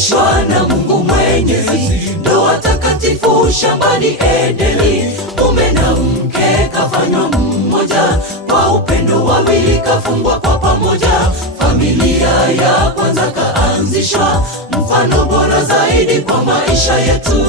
Ilianzishwa na Mungu Mwenyezi, ndoa takatifu shambani Edeni. Mume na mke kafanywa mmoja, kwa upendo wawili kafungwa kwa pamoja. Familia ya kwanza kaanzishwa, mfano bora zaidi kwa maisha yetu.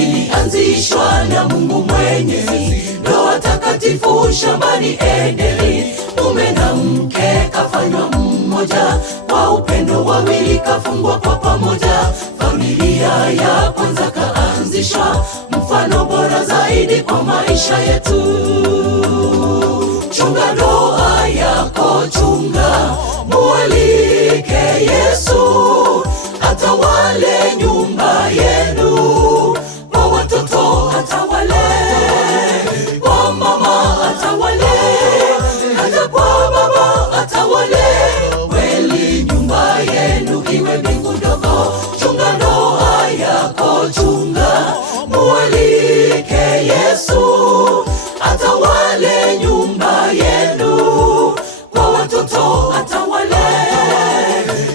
Ilianzishwa na Mungu Mwenyezi, ndoa takatifu shambani Edeni. Mume na mke kafanywa mmoja, kwa upendo wawili kafungwa kwa pamoja. Familia ya kwanza kaanzishwa, mfano bora zaidi kwa maisha yetu. Chunga ndoa yako, chunga, mualike Yesu atawale nyumba yenu. Kwa watoto atawale, kwa mama atawale, hata kwa baba atawale. Kweli nyumba yenu iwe mbingu ndogo. Chunga ndoa yako, chunga, mualike Yesu atawale nyumba yenu. Kwa watoto atawale,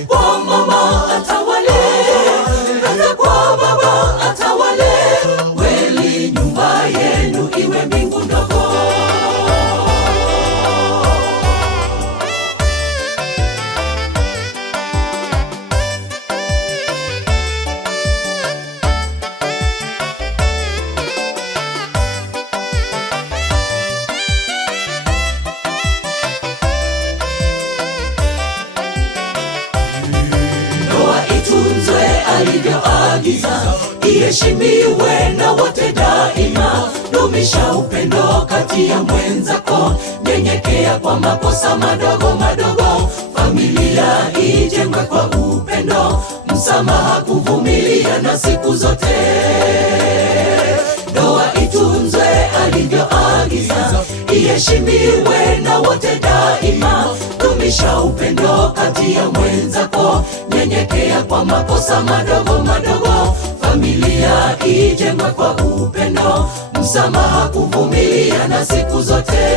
kwa mama atawale, hata kwa baba atawale. Kweli nyumba yenu iwe mbingu ndogo. Alivyoagiza iheshimiwe na wote daima. Dumisha upendo kati ya mwenzako, nyenyekea kwa makosa madogo madogo. Familia ijengwe kwa upendo, msamaha, kuvumilia na siku zote. Ndoa itunzwe alivyoagiza, iheshimiwe na wote daima. Dumisha upendo kati ya mwenzako, nyenyekea kwa makosa madogo madogo. Familia ijengwe kwa upendo, msamaha, kuvumilia na siku zote.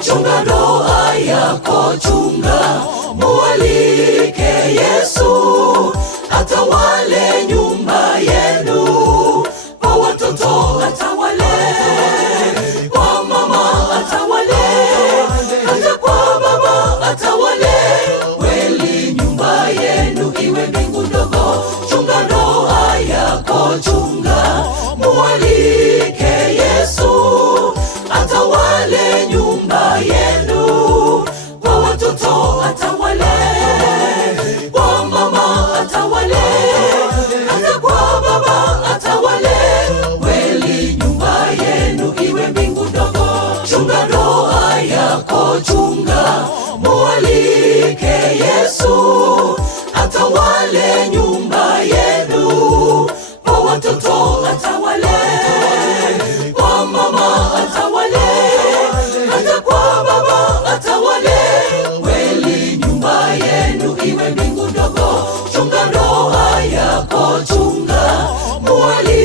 Chunga ndoa yako, chunga, mualike Yesu atawale nyumba yenu. Kwa watoto atawale, kwa mama atawale, hata kwa baba atawale. Kweli nyumba yenu iwe mbingu ndogo. Chunga ndoa yako, chunga, mualike Yesu atawale nyumba yenu. Kwa watoto atawale, kwa mama atawale, hata kwa baba atawale. Kweli nyumba yenu iwe mbingu ndogo. Chunga ndoa yako, chunga, mualike Yesu atawale nyumba yenu. Kwa watoto atawale, kwa mama atawale, hata kwa baba atawale. Kweli nyumba yenu iwe mbingu ndogo. Chunga ndoa yako, chunga, mualike